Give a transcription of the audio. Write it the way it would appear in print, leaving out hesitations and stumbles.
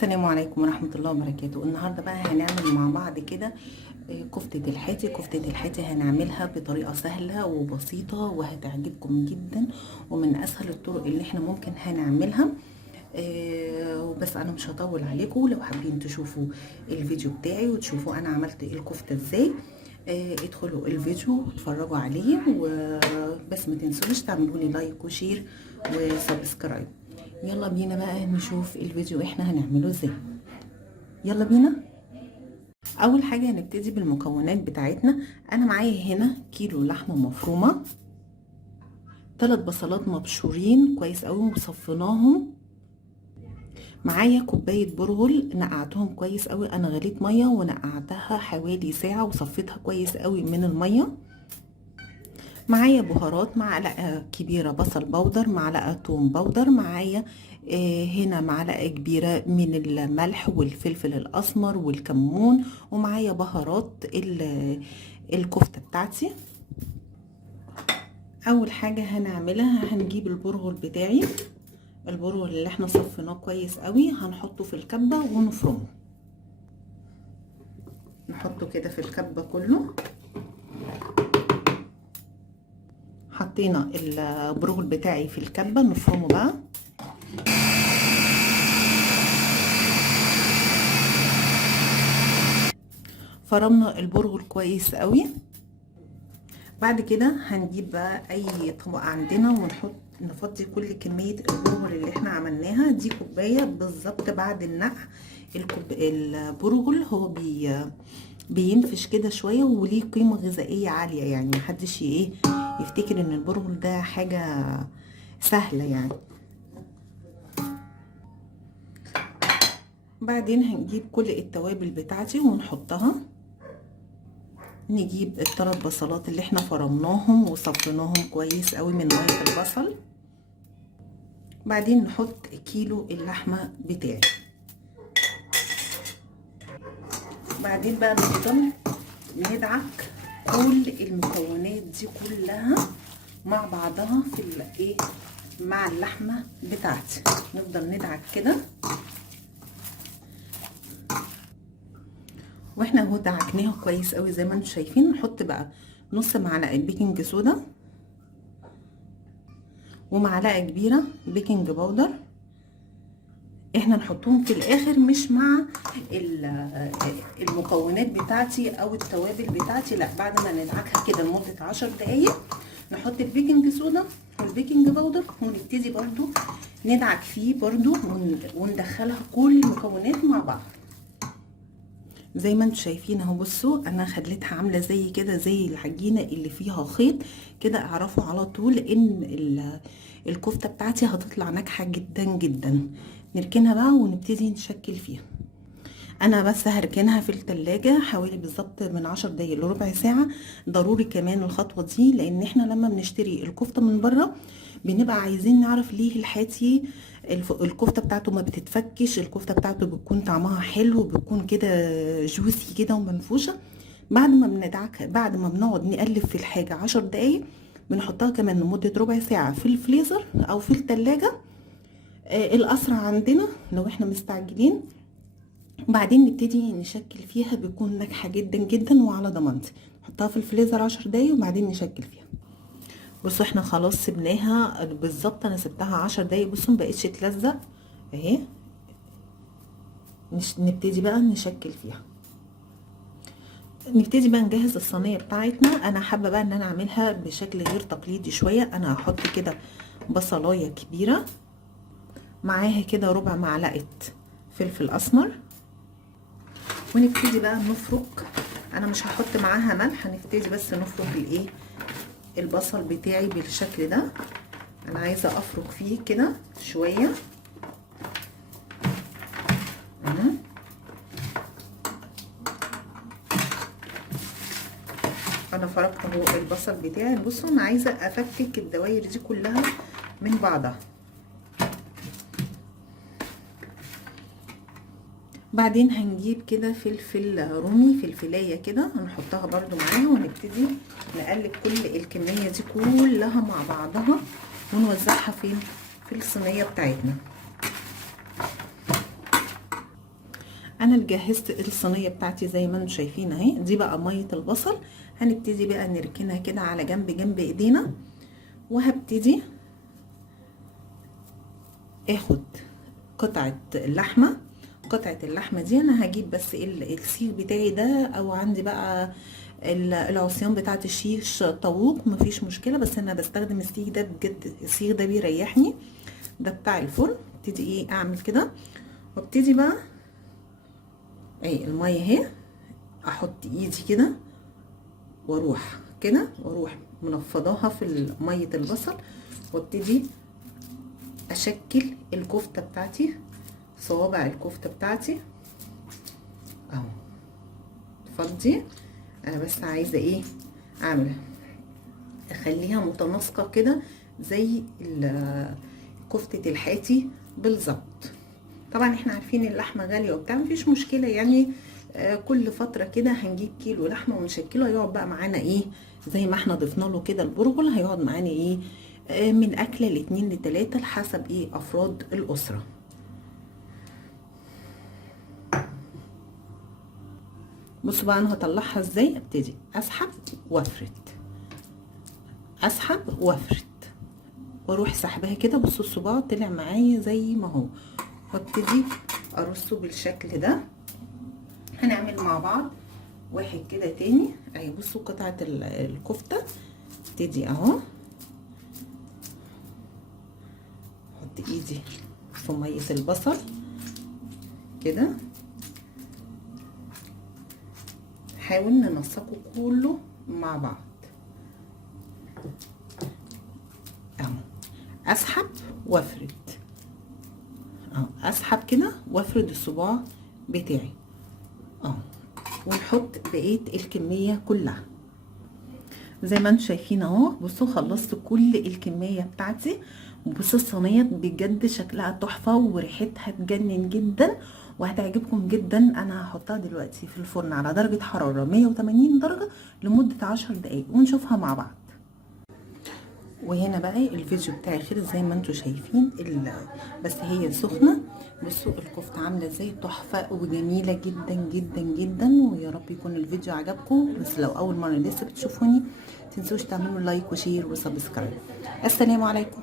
السلام عليكم ورحمة الله وبركاته. النهاردة بقى هنعمل مع بعض كده كفتة الحاتي. كفتة الحاتي هنعملها بطريقة سهلة وبسيطة وهتعجبكم جدا، ومن اسهل الطرق اللي احنا ممكن هنعملها. بس انا مش هطول عليكم. لو حابين تشوفوا الفيديو بتاعي وتشوفوا انا عملت الكفتة ازاي، ادخلوا الفيديو اتفرجوا عليه، وبس ما تنسوش تعملوا لي لايك وشير وسبسكرايب. يلا بينا بقى نشوف الفيديو احنا هنعمله ازاي. يلا بينا. اول حاجة هنبتدي بالمكونات بتاعتنا. انا معايا هنا كيلو لحمة مفرومة، 3 بصلات مبشورين كويس قوي وصفيناهم، معايا كوباية برغل نقعتهم كويس قوي. انا غليت مية ونقعتها حوالي ساعة وصفيتها كويس قوي من المية. معايا بهارات، معلقة كبيرة بصل بودر، معلقة توم بودر، معايا هنا معلقة كبيرة من الملح والفلفل الأسمر والكمون، ومعايا بهارات الكفتة بتاعتي. أول حاجة هنعملها هنجيب البرغل بتاعي، البرغل اللي احنا صفيناه كويس قوي هنحطه في الكبة ونفرمه. نحطه كده في الكبة كله. حطينا البرغل بتاعي في الكبة، نفرمه بقى. فرمنا البرغل كويس قوي. بعد كده هنجيب بقى اي طبق عندنا ونحط نفضي كل كمية البرغل اللي احنا عملناها. دي كوباية بالظبط بعد النقع. البرغل هو بينفش كده شوية وليه قيمة غذائية عالية، يعني محدش يفتكر ان البرغل ده حاجة سهلة يعني. بعدين هنجيب كل التوابل بتاعتي ونحطها. نجيب ال3 بصلات اللي احنا فرمناهم وصفيناهم كويس قوي من ميه البصل. بعدين نحط كيلو اللحمه بتاعي. بعدين بقى نفضل ندعك كل المكونات دي كلها مع بعضها في مع اللحمه بتاعتي. نفضل ندعك كده، واحنا اهو دعكناها كويس قوي زي ما انتم شايفين. نحط بقى نص معلقه بيكنج صودا ومعلقه كبيره بيكنج باودر. احنا نحطهم في الاخر مش مع المكونات بتاعتي او التوابل بتاعتي، لا، بعد ما ندعكها كده لمده 10 دقايق نحط البيكنج صودا والبيكنج باودر ونبتدي برضو ندعك فيه برضو وندخلها كل المكونات مع بعض زي ما انتم شايفين اهو. بصوا انا خليتها عامله زي كده زي العجينه اللي فيها خيط كده. اعرفوا على طول ان الكفته بتاعتي هتطلع ناجحه جدا جدا. نركنها بقى ونبتدي نشكل فيها. انا بس هركنها في التلاجة حوالي بالظبط من 10 دقايق لربع ساعه. ضروري كمان الخطوه دي، لان احنا لما بنشتري الكفته من بره بنبقى عايزين نعرف ليه الحاتي الكفته بتاعته ما بتتفكش. الكفته بتاعته بتكون طعمها حلو، بتكون كده جوسي كده ومنفوشه. بعد ما بندعك، بعد ما بنقعد نقلب في الحاجه 10 دقايق بنحطها كمان لمده ربع ساعه في الفريزر او في التلاجة، الاسرع عندنا لو احنا مستعجلين. بعدين نبتدي نشكل فيها، بيكون ناجحه جدا جدا وعلى ضمانتي. نحطها في الفريزر 10 دقايق وبعدين نشكل فيها. بصوا احنا خلاص سيبناها بالظبط، انا سبتها 10 دقايق. بصوا مبقتش تلزق اهي. نبتدي بقى نشكل فيها. نبتدي بقى نجهز الصينيه بتاعتنا. انا حابه بقى ان انا اعملها بشكل غير تقليدي شويه. انا هحط كده بصلايه كبيره، معاها كده ربع معلقه فلفل اسمر، ونبتدي بقى نفرك. انا مش هحط معاها ملح، هنبتدي بس نفرك البصل بتاعي بالشكل ده. انا عايزه افرك فيه كده شويه. انا فركت اهو البصل بتاعي. بصوا انا عايزه افكك الدواير دي كلها من بعضها. بعدين هنجيب كده فلفل رومي، فلفلايه كده هنحطها برده معاها، ونبتدي نقلب كل الكميه دي كلها مع بعضها ونوزعها في الصينيه بتاعتنا. انا اللي جهزت الصينيه بتاعتي زي ما انتم شايفين اهي. دي بقى ميه البصل، هنبتدي بقى نركنها كده على جنب ايدينا، وهبتدي اخد قطعه اللحمه. قطعه اللحمه دي انا هجيب بس السيخ بتاعي ده، او عندي بقى العصيان بتاعت الشيش طاووق مفيش مشكله، بس انا بستخدم السيخ ده بجد، السيخ ده بيريحني، ده بتاع الفرن. ابتدي ايه اعمل كده، وابتدي بقى اهي الميه اهي، احط ايدي كده واروح كده، واروح منفضاها في ميه البصل، وابتدي اشكل الكفته بتاعتي، صوابع الكفته بتاعتي اهو. فضي انا بس عايزه ايه اعمل، اخليها متناسقه كده زي كفته الحاتي بالظبط. طبعا احنا عارفين اللحمه غاليه وبتاع، مفيش مشكله يعني. كل فتره كده هنجيب كيلو لحمه ونشكله، هيقعد بقى معانا ايه زي ما احنا ضفنا له كده البرغل، هيقعد معانا ايه من اكله لاتنين لتلاته لحسب ايه افراد الاسره. بصوا بقى انا هطلعها ازاي. ابتدي اسحب وافرد، اسحب وافرد، واروح سحبها كده. بصوا الصباع طلع معايا زي ما هو، وابتدي ارصه بالشكل ده. هنعمل مع بعض واحد كده تاني اهي. بصوا قطعه الكفته، ابتدي اهو احط ايدي في ميه البصل كده، حاول ننسقه كله مع بعض اهو. اسحب وافرد اهو، اسحب كده وافرد الصباع بتاعي اهو، ونحط بقيه الكميه كلها زي ما انتم شايفين اهو. بصوا خلصت كل الكميه بتاعتي، وبصوا الصينيه بجد شكلها تحفه وريحتها تجنن جدا وهتعجبكم جدا. انا هحطها دلوقتي في الفرن على درجه حراره 180 درجه لمده 10 دقايق ونشوفها مع بعض. وهنا بقى الفيديو بتاعي خلص زي ما انتم شايفين بس هي سخنه. بصوا الكفته عامله ازاي، تحفه وجميله جدا جدا جدا. ويا رب يكون الفيديو عجبكم، بس لو اول مره لسه بتشوفوني تنسوش تعملوا لايك وشير وسبسكرايب. السلام عليكم.